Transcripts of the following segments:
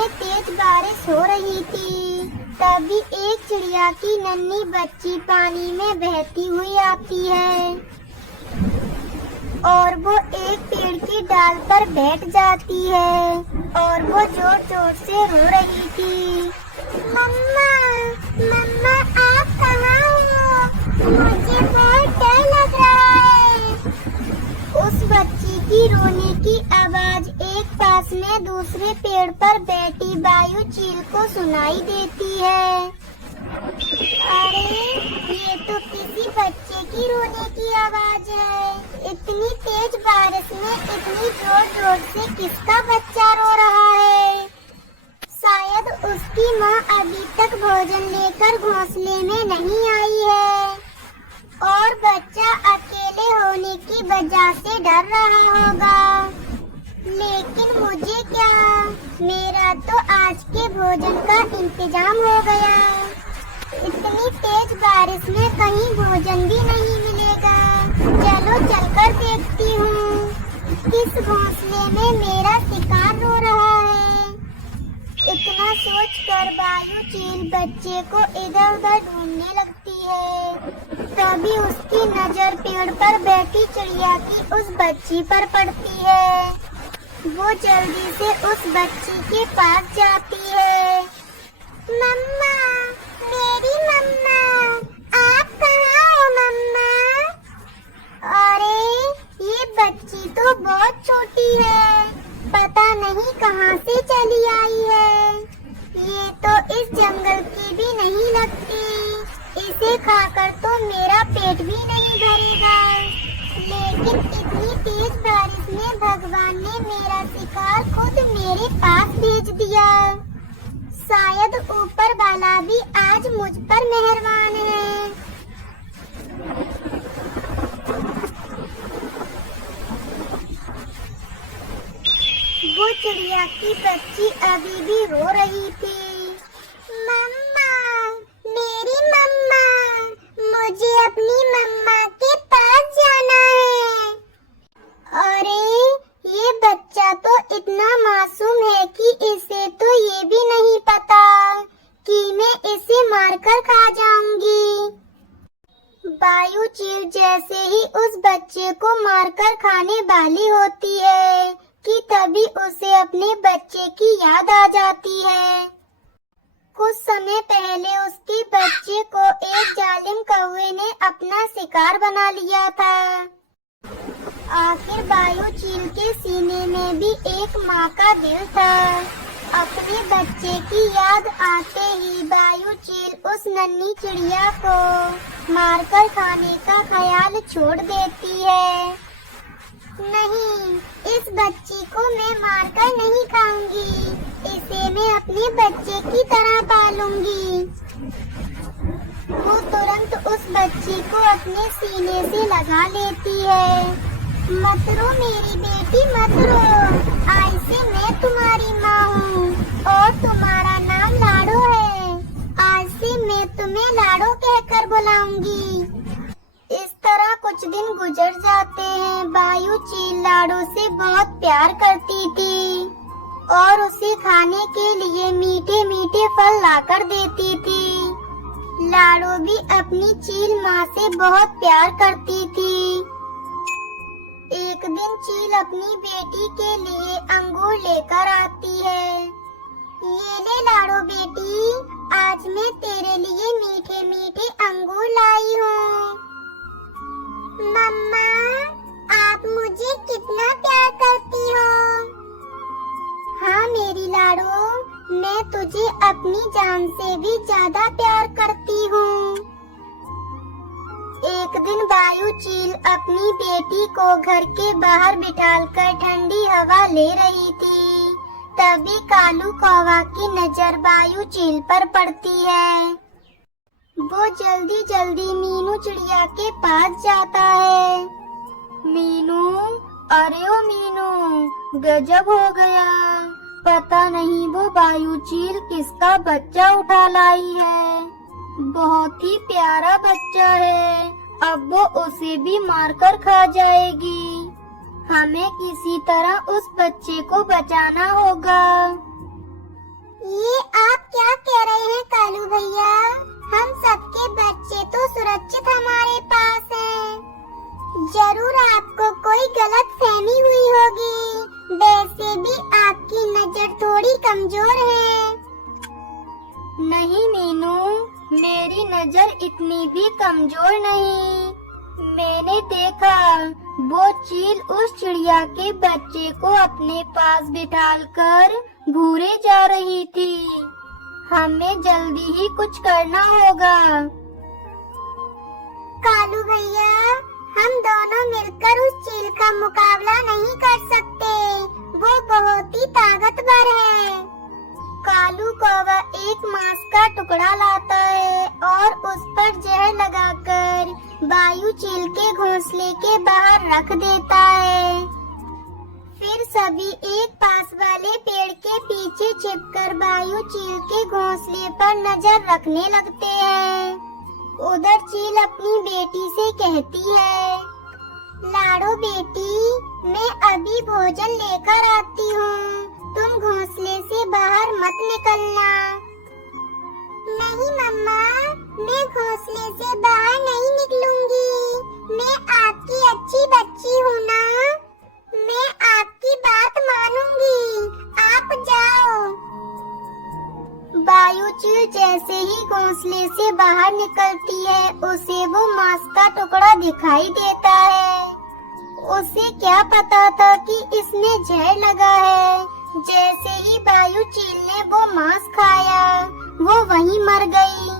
में तेज बारिश हो रही थी। तभी एक चिड़िया की नन्ही बच्ची पानी में बहती हुई आती है और वो एक पेड़ की डाल पर बैठ जाती है और वो जोर जोर से रो रही थी। मम्मा, मम्मा आप कहाँ हो? मुझे बहुत डर लग रहा है। उस बच्ची की रोने की आवाज एक पास में दूसरे पेड़ पर बैठी बायु चील को सुनाई देती है। अरे ये तो किसी बच्चे की रोने की आवाज है। इतनी तेज बारिश में इतनी जोर जोर से किसका बच्चा रो रहा है? शायद उसकी माँ अभी तक भोजन लेकर घोंसले में नहीं आई है और बच्चा अकेले होने की वजह से डर रहा होगा। लेकिन मुझे क्या, मेरा तो आज के भोजन का इंतजाम हो गया। इतनी तेज बारिश में कहीं भोजन भी नहीं मिलेगा। चलो चलकर देखती हूँ किस घोंसले में मेरा शिकार रो रहा है। इतना सोचकर बायु चील बच्चे को इधर उधर ढूंढने लगती है। तभी उसकी नजर पेड़ पर बैठी चिड़िया की उस बच्ची पर पड़ती है। वो जल्दी से उस बच्ची के पास जाती है। मम्मा, मेरी मम्मा, आप कहाँ हो मम्मा? अरे ये बच्ची तो बहुत छोटी है, पता नहीं कहाँ से चली आई है। ये तो इस जंगल की भी नहीं लगती। इसे खाकर तो मेरा पेट भी नहीं भरेगा। लेकिन इतनी तेज बारिश में भगवान ने मेरा शिकार खुद मेरे पास भेज दिया। शायद ऊपर वाला भी आज मुझ पर मेहरबान है। वो चिड़िया की बच्ची अभी भी रो रही थी। मम्मा, मेरी मम्मा, मुझे अपनी मम्मा के पास जाना है। अरे ये बच्चा तो इतना मासूम है कि इसे तो ये भी नहीं पता कि मैं इसे मारकर खा जाऊंगी। बायु चील जैसे ही उस बच्चे को मारकर खाने वाली होती है कि तभी उसे अपने बच्चे की याद आ जाती है। कुछ समय पहले उसके बच्चे को एक जालिम कौवे ने अपना शिकार बना लिया था। आखिर बायु चील के सीने में भी एक माँ का दिल था। अपने बच्चे की याद आते ही बायु चील उस नन्ही चिड़िया को मारकर खाने का ख्याल छोड़ देती है। नहीं, इस बच्ची को मैं मारकर नहीं खाऊंगी। इसे मैं अपने बच्चे की तरह पालूंगी। वो तुरंत उस बच्ची को अपने सीने से लगा लेती है। मत रो मेरी बेटी, मत रो। आज से मैं तुम्हारी माँ हूँ और तुम्हारा नाम लाडो है। आज से मैं तुम्हें लाडो कहकर बुलाऊंगी। इस तरह कुछ दिन गुजर जाते हैं। बायु चील लाडो से बहुत प्यार करती थी और उसे खाने के लिए मीठे मीठे फल लाकर देती थी। लाडो भी अपनी चील माँ से बहुत प्यार करती थी। एक दिन चील अपनी बेटी के लिए अंगूर लेकर आती है। ये ले लाडो बेटी, आज मैं तेरे लिए मीठे मीठे अंगूर लाई हूँ। मम्मा, आप मुझे कितना प्यार करती हो। हाँ मेरी लाडो, मैं तुझे अपनी जान से भी ज्यादा प्यार करती हूँ। एक दिन बायु चील अपनी बेटी को घर के बाहर बिठाकर ठंडी हवा ले रही थी। तभी कालू कौवा की नजर बायु चील पर पड़ती है। वो जल्दी जल्दी मीनू चिड़िया के पास जाता है। मीनू, अरे ओ मीनू, गजब हो गया। पता नहीं वो बायु चील किसका बच्चा उठा लाई है। बहुत ही प्यारा बच्चा है। अब वो उसे भी मारकर खा जाएगी। हमें किसी तरह उस बच्चे को बचाना होगा। कमजोर हैं। नहीं मीनू, मेरी नजर इतनी भी कमजोर नहीं। मैंने देखा वो चील उस चिड़िया के बच्चे को अपने पास बिठालकर घूरे जा रही थी। हमें जल्दी ही कुछ करना होगा। कालू भैया, हम दोनों मिलकर उस चील का मुकाबला नहीं कर सकते, वो बहुत ही ताकतवर है। कालू कौवा एक मांस का टुकड़ा लाता है और उस पर जहर लगाकर वायु चील के घोंसले के बाहर रख देता है। फिर सभी एक पास वाले पेड़ के पीछे छिपकर वायु चील के घोंसले पर नजर रखने लगते हैं। उधर चील अपनी बेटी से कहती है, लाडो बेटी, मैं अभी भोजन लेकर आती हूँ, तुम घोंसले से बाहर मत निकलना। नहीं मम्मा, मैं घोंसले से बाहर नहीं निकलूंगी, मैं आपकी अच्छी बच्ची हूँ ना, मैं आपकी बात मानूंगी, आप जाओ। वायु चील जैसे ही घोंसले से बाहर निकलती है, उसे वो मांस का टुकड़ा दिखाई देता है। उसे क्या पता था कि इसमें जहर लगा है। जैसे ही वायु चील ने वो मांस खाया, वो वहीं मर गई।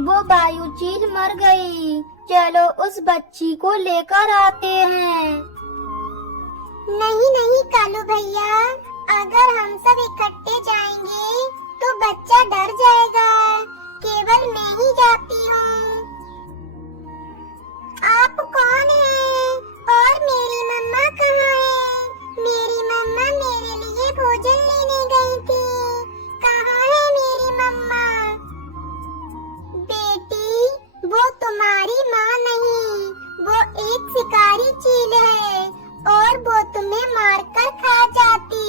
वो वायु चील मर गई। चलो उस बच्ची को लेकर आते हैं। नहीं नहीं कालू भैया, अगर हम सब इकट्ठे जाएंगे तो बच्चा डर जाएगा, केवल मैं ही जाती हूँ। आप कौन हैं और मेरी मम्मा कहाँ है? मेरी मम्मा मेरे लिए भोजन लेने गई थी, कहाँ है मेरी मम्मा? बेटी, वो तुम्हारी माँ नहीं, वो एक शिकारी चील है और वो तुम्हें मारकर खा जाती।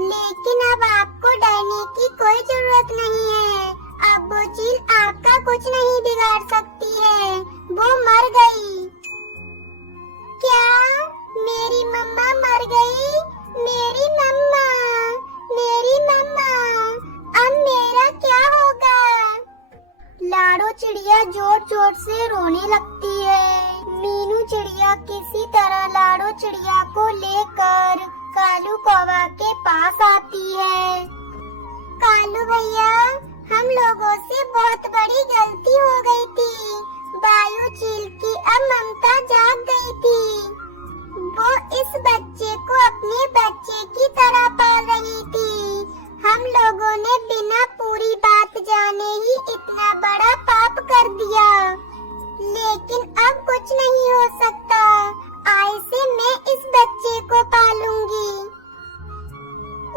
लेकिन अब आपको डरने की कोई जरूरत नहीं है, अब वो चील आपका कुछ नहीं बिगाड़ सकती है, वो मर गई। क्या मेरी मम्मा मर गई? मेरी मम्मा, मेरी मम्मा, अब मेरा क्या होगा? लाडो चिड़िया जोर जोर से रोने लगती है। मीनू चिड़िया किसी तरह लाडो चिड़िया को लेकर कालू कौवा के पास आती है। कालू भैया, हम लोगों से बहुत बड़ी गलती हो गई थी। वायु चील की अब ममता जाग गई थी। वो इस बच्चे को अपने बच्चे की तरह पाल रही थी। हम लोगों ने बिना पूरी बात जाने ही इतना बड़ा पाप कर दिया। लेकिन अब कुछ नहीं हो सकता, आज से मैं इस बच्चे को पालूंगी।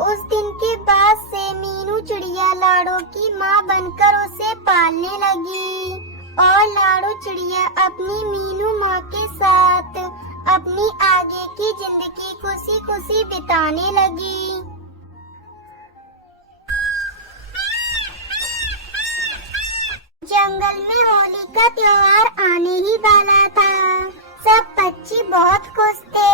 उस दिन के बाद से मीनू चिड़िया लाडो की माँ बनकर उसे पालने लगी और लाडो चिड़िया अपनी मीनू माँ के साथ अपनी आगे की जिंदगी खुशी खुशी बिताने लगी। जंगल में होली का त्योहार आने ही वाला था। सब पक्षी बहुत खुश थे।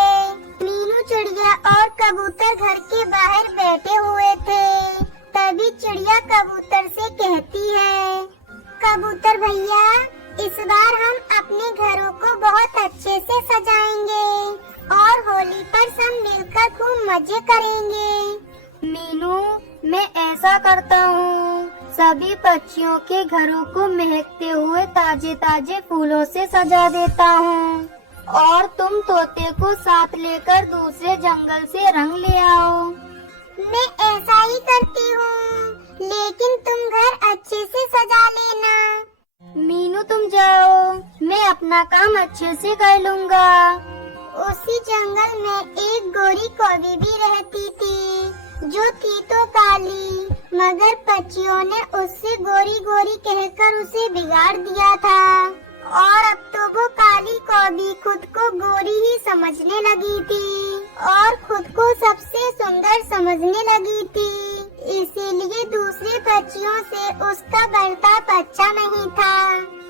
मीनू चिड़िया और कबूतर घर के बाहर बैठे हुए थे। तभी चिड़िया कबूतर से कहती है, कबूतर भैया, इस बार हम अपने घरों को बहुत अच्छे से सजाएंगे और होली पर सब मिलकर खूब मजे करेंगे। मीनू, मैं ऐसा करता हूँ, सभी पक्षियों के घरों को महकते हुए ताजे ताजे फूलों से सजा देता हूँ और तुम तोते को साथ लेकर दूसरे जंगल से रंग ले आओ। मैं ऐसा ही करती हूँ, लेकिन तुम घर अच्छे से सजा लेना। मीनू तुम जाओ, मैं अपना काम अच्छे से कर लूँगा। उसी जंगल में एक गोरी कौवी भी रहती थी, जो थी तो काली, मगर पक्षियों ने उससे गोरी गोरी कहकर उसे बिगाड़ दिया था और अब तो वो काली कौवी खुद को गोरी ही समझने लगी थी और खुद को सबसे सुंदर समझने लगी थी। इसीलिए दूसरे पक्षियों से उसका बर्ताव अच्छा नहीं था।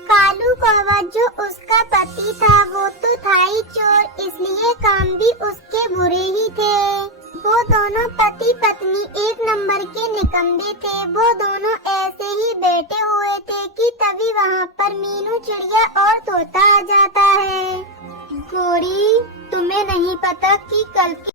कालू कौवा जो उसका पति था वो तो था ही चोर, इसलिए काम भी उसके बुरे ही थे। वो दोनों पति पत्नी एक नंबर के निकम्मे थे। वो दोनों ऐसे ही बैठे हुए थे कि तभी वहाँ पर मीनू चिड़िया और तोता आ जाता है। गौरी, तुम्हें नहीं पता कि कल की